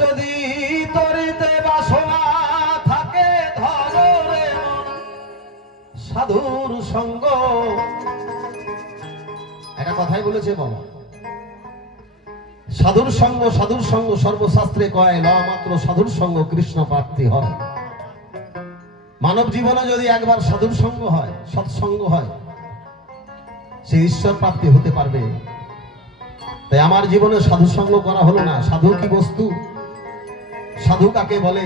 যদি তরিতে বাসনা থাকে ধরো রে মন সাধুর সঙ্গ। একটা কথাই বলেছে বাবা, সাধুর সঙ্গ সর্বশাস্ত্রে কয় ল মাত্র সাধুর সঙ্গ কৃষ্ণ প্রাপ্তি হয়। মানব জীবনে যদি একবার সাধুর সঙ্গ হয়, সৎসঙ্গ হয়, সে ঈশ্বর প্রাপ্তি হতে পারবে। তাই আমার জীবনে সাধু সঙ্গ করা হলো না। সাধু কি বস্তু? সাধু কাকে বলে?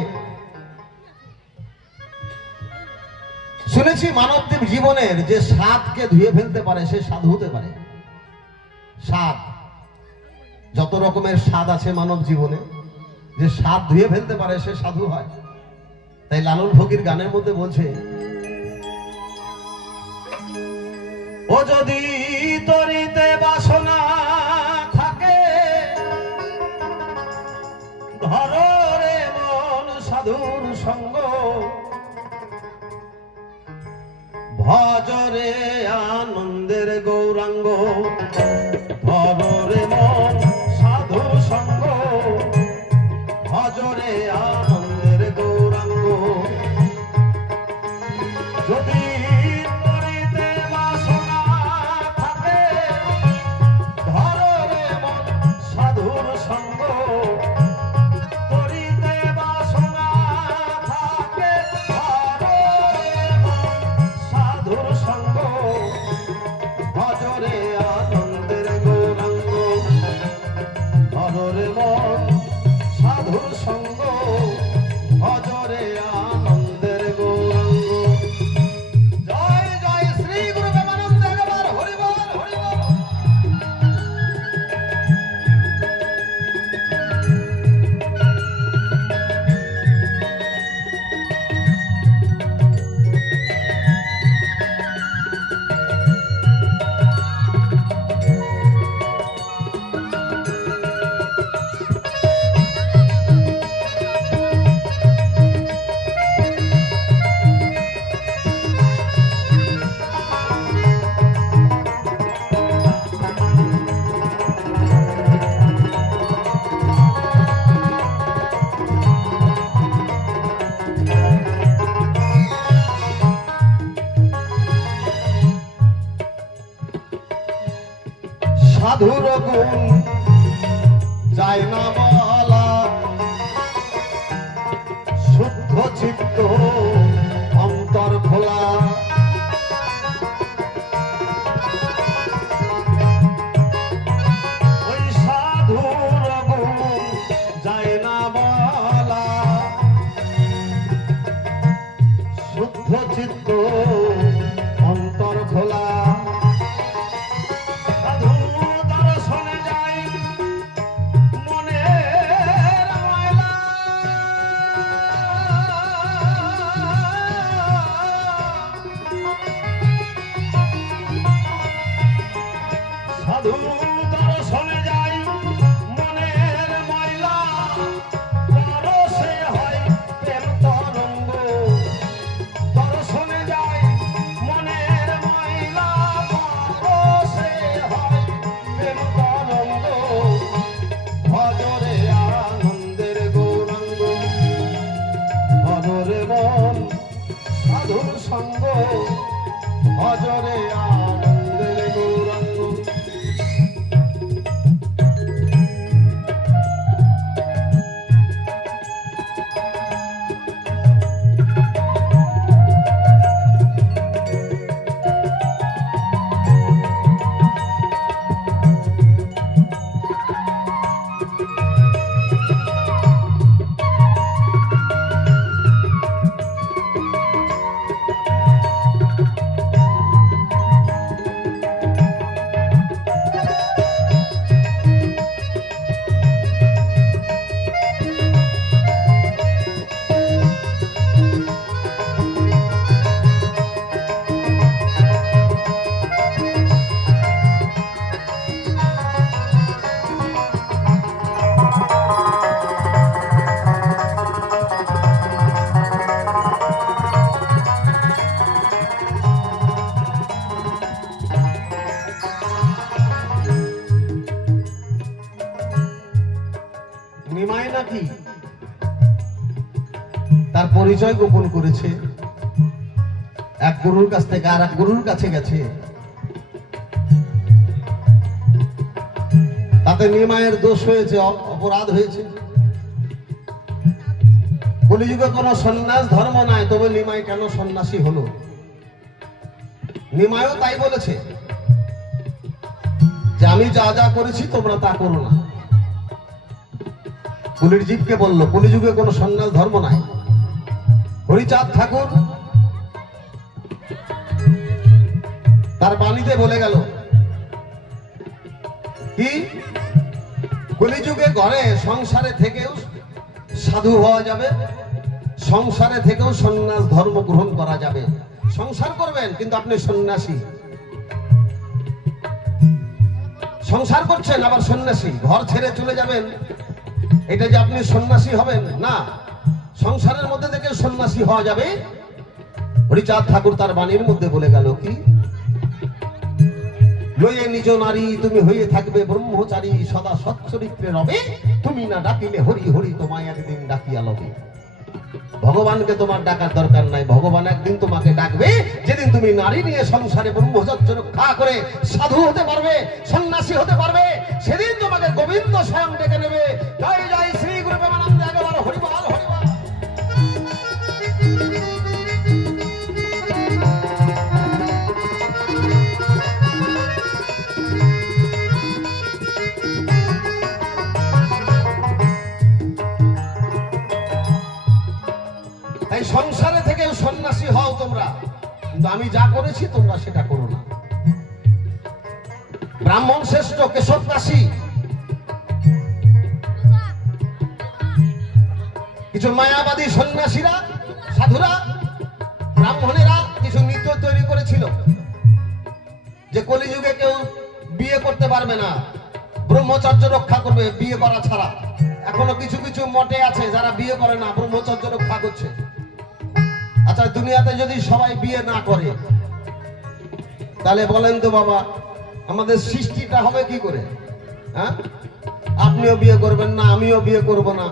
শুনেছি মানবদেব জীবনের যে স্বাদকে ধুয়ে ফেলতে পারে সে সাধু হতে পারে। স্বাদ, যত রকমের স্বাদ আছে মানব জীবনে, যে স্বাদ ধুয়ে ফেলতে পারে সে সাধু হয়। তাই লালন ফকির গানের মধ্যে বলছে, ও যদি তরিতে বাসনা থাকে ধরো রে মন সাধুর সঙ্গ। ভজরে আনন্দের গৌরাঙ্গ, ধরো রে মন সাধুর সঙ্গ। ভজরে আনন্দের গৌরাঙ্গ, যদি তরিতে বাসনা থাকে ধরো রে মন সাধুর সঙ্গ। তরিতে বাসনা থাকে ধরো রে মন সাধুর সঙ্গ। ভজরে আনন্দের গৌরাঙ্গ, ধরো রে মন সাধুর সঙ্গ। ভজরে আনন্দের গৌরাঙ্গ। জয় জয় শ্রী গুরু প্রেমানন্দ। একবার হরি বল হরি বল। সাধুর গুণ যায় না বলা, শুদ্ধ চিত্ত অন্তর খোলা। ওই সাধুর গুণ যায় না বলা, শুদ্ধ চিত্ত অন্তর খোলা। সাধু দর্শনে যাই মনের ময়লা, পরশে হয় প্রেম তরঙ্গ। দর্শনে যাই মনের ময়লা, পরশে হয় প্রেম তরঙ্গ। ভজরে আনন্দের গৌরাঙ্গ, ভজরে মন সাধুর সঙ্গ। ভজরে আনন্দের গৌরাঙ্গ। তার পরিচয় গোপন করেছে, এক গুরুর কাছ থেকে আর এক গুরুর কাছে গেছে। তাতে নিমাইয়ের দোষ হয়েছে, অপরাধ হয়েছে। কলিযুগে কোনো সন্ন্যাস ধর্ম নাই, তবে নিমাই কেন সন্ন্যাসী হলো? নিমাইও তাই বলেছে যে আমি যা যা করেছি তোমরা তা করো না। কুলির জীবকে বলল কলিযুগে কোনো সন্ন্যাস ধর্ম নাই। হরিচাঁদ ঠাকুর তার বাণীতে বলে গেল কি, কলিযুগে ঘরে সংসারে থেকেও সাধু হওয়া যাবে, সংসারে থেকেও সন্ন্যাস ধর্ম গ্রহণ করা যাবে। সংসার করবেন কিন্তু আপনি সন্ন্যাসী, সংসার করছেন আবার সন্ন্যাসী, ঘর ছেড়ে চলে যাবেন, এটা যে আপনি সন্ন্যাসী হবেন না, সংসারের মধ্যে থেকে সন্ন্যাসী হওয়া যাবে। হরিচাঁদ ঠাকুর তার বাণীর মধ্যে বলে গেল কি, লয়ে নিজ নারী তুমি হয়ে থাকবে ব্রহ্মচারী, সদা সচ্চরিত্রে রবে, তুমি না ডাকিলে হরি হরি তোমায় একদিন ডাকিয়া লবে। ভগবানকে তোমার ডাকার দরকার নাই, ভগবান একদিন তোমাকে ডাকবে, যেদিন তুমি নারী নিয়ে সংসারে ব্রহ্মচর্য রক্ষা করে সাধু হতে পারবে, সন্ন্যাসী হতে পারবে, সেদিন তোমাকে গোবিন্দ স্বয়ং ডেকে নেবে। জয় জয় শ্রী গুরু প্রেমানন্দে একেবারে হরিবল হরিবল। তাই সংসারে থেকে সন্ন্যাসী হও তোমরা, কিন্তু আমি যা করেছি তোমরা সেটা করো না। ব্রাহ্মণ শ্রেষ্ঠ কেশব কাশী কিছু মায়াবাদী সন্ন্যাসীরা, সাধুরা, ব্রাহ্মণেরা কিছু নীতি তৈরি করেছিল যে কলিযুগে কেউ বিয়ে করতে পারবে না, ব্রহ্মচর্য রক্ষা করবে বিয়ে করা ছাড়া। এখনো কিছু কিছু মঠে আছে যারা বিয়ে করে না, ব্রহ্মচর্য রক্ষা করছে। আচ্ছা, দুনিয়াতে যদি সবাই বিয়ে না করে তাহলে বলেন তো বাবা, আমাদের সৃষ্টিটা হবে কি করে? হ্যাঁ, আপনিও বিয়ে করবেন না, আমিও বিয়ে করব না,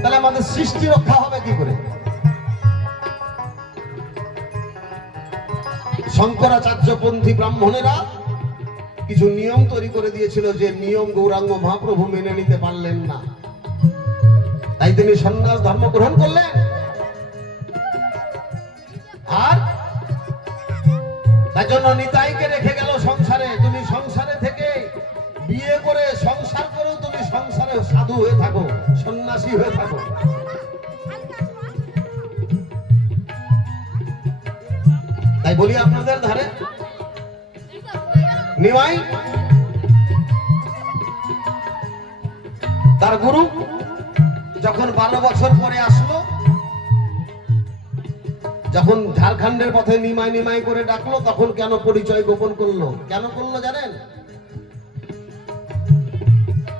তাহলে আমাদের সৃষ্টি রক্ষা হবে কি করে? শঙ্করাচার্যপন্থী ব্রাহ্মণেরা কিছু নিয়ম তৈরি করে দিয়েছিল, যে নিয়ম গৌরাঙ্গ মহাপ্রভু মেনে নিতে পারলেন না, তাই তিনি সন্ন্যাস ধর্ম গ্রহণ করলেন। আর তার জন্য নিতাইকে রেখে গেল সংসারে। তুমি সংসারে থেকে বিয়ে করে সংসার করেও তুমি সংসারে সাধু হয়ে থাকো, সন্ন্যাসী হয়ে থাকো। তাই বলি আপনাদের ধারে নিমাই তার গুরু যখন 12 বছর পরে আসলো, যখন ঝাড়খণ্ডের পথে নিমাই নিমাই করে ডাকলো, তখন কেন পরিচয় গোপন করলো? কেন করলো জানেন?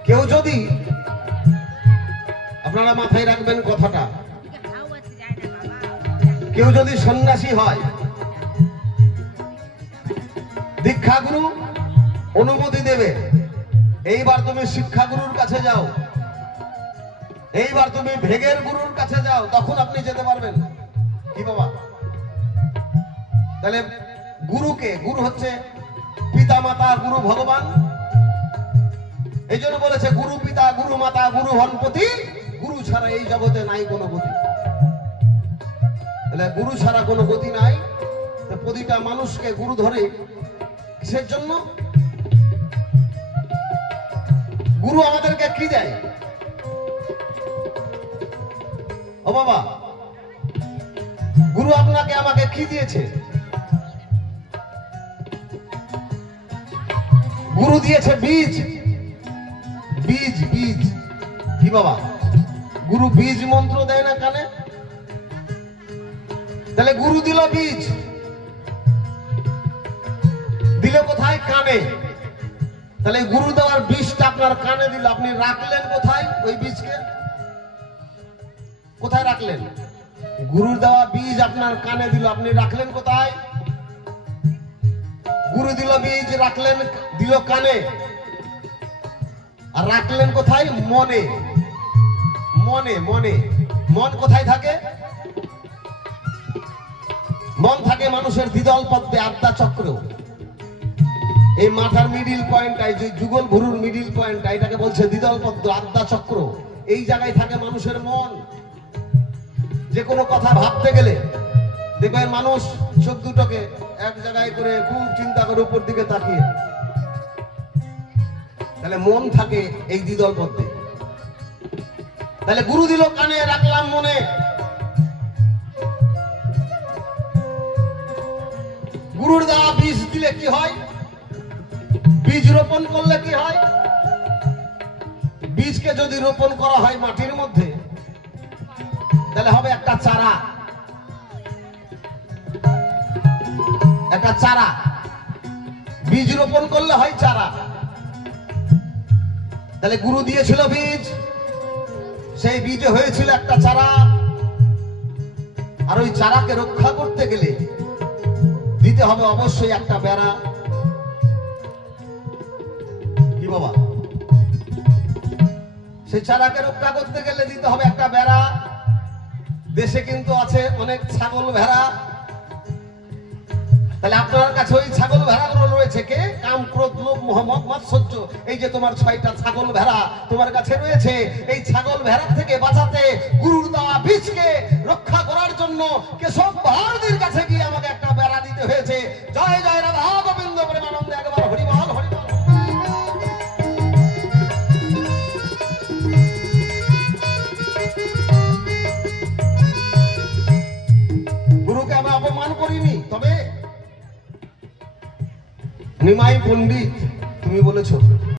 কেউ যদি, আপনারা মাথায় রাখবেন কথাটা, কেউ যদি সন্ন্যাসী হয়, দীক্ষাগুরু অনুমতি দেবে, এইবার তুমি শিক্ষাগুরুর কাছে যাও, এইবার তুমি ভেগের গুরুর কাছে যাও, তখন আপনি যেতে পারবেন। কি বাবা? তাহলে গুরুকে, গুরু হচ্ছে পিতা মাতা, গুরু ভগবান। এই জন্য বলেছে গুরু পিতা, গুরু মাতা, গুরু হনপতি, গুরু ছাড়া এই জগতে নাই কোনো গতি। তাহলে গুরু ছাড়া কোনো গতি নাই। প্রতিটা মানুষকে গুরু ধরে কিসের জন্য? গুরু আমাদেরকে কি দেয়? ও বাবা, গুরু আপনাকে আমাকে কি দিয়েছে? গুরু দিয়েছে বীজ। বীজ, বীজ কি বাবা? গুরু বীজ মন্ত্র দেয় না কানে? তাহলে গুরু দিল বীজ, দিল কোথায়? কানে। তাহলে গুরু দেওয়ার বীজটা আপনার কানে দিল, আপনি রাখলেন কোথায় ওই বীজকে? কোথায় রাখলেন? গুরুর দেওয়া বীজ আপনার কানে দিল, আপনি রাখলেন কোথায়? গুরু দিল বীজ, রাখলেন, দিল কানে, আর রাখলেন কোথায়? মনে। মনে মনে মন কোথায় থাকে? মন থাকে মানুষের দ্বিদল পদ্মে, আদ্যা চক্র। এই মাথার মিডিল পয়েন্ট, এই যে যুগল ভুরুর মিডিল পয়েন্ট, এটাকে বলছে দ্বিদল পদ্ম, আদ্যা চক্র। এই জায়গায় থাকে মানুষের মন। যে কোনো কথা ভাবতে গেলে দেখবেন মানুষ চোখ দুটোকে এক জায়গায় করে খুব চিন্তা করে উপর দিকে তাকিয়ে, তাহলে মন থাকে এই দ্বিদল পদ্মে। তাহলে গুরু দিল কানে, রাখলাম মনে। গুরুর দেওয়া বীজ দিলে কি হয়? বীজ রোপণ করলে কি হয়? বীজকে যদি রোপণ করা হয় মাটির মধ্যে, তাহলে হবে একটা চারা। একটা চারা বীজ রোপণ করলে হয় চারা। তাহলে গুরু দিয়েছিল বীজ, সেই বীজে হয়েছিল একটা চারা। আর ওই চারাকে রক্ষা করতে গেলে দিতে হবে অবশ্যই একটা বেড়া। কি বাবা? সেই চারাকে রক্ষা করতে গেলে দিতে হবে একটা বেড়া। দেশে কিন্তু আছে অনেক ছাগল ভেড়া। তাহলে আপনার কাছে ওই ছাগল ভেড়াগুলো রয়েছে কে? কাম, ক্রোধ, লোভ, মোহ, মদ, মাৎসর্য। এই যে তোমার 6টা ছাগল ভেড়া তোমার কাছে রয়েছে, এই ছাগল ভেড়ার থেকে বাঁচাতে গুরুর দেওয়া বীজকে রক্ষা করার জন্য কেশব ভারতীর কাছে গিয়ে আমাকে একটা বেড়া দিতে হয়েছে। জয় জয় রাধা গোবিন্দ প্রেমানন্দে একবার হরিবল হরিবল। গুরুকে আমি অপমান করিনি, তবে নিমাই পণ্ডিত তুমি বলেছো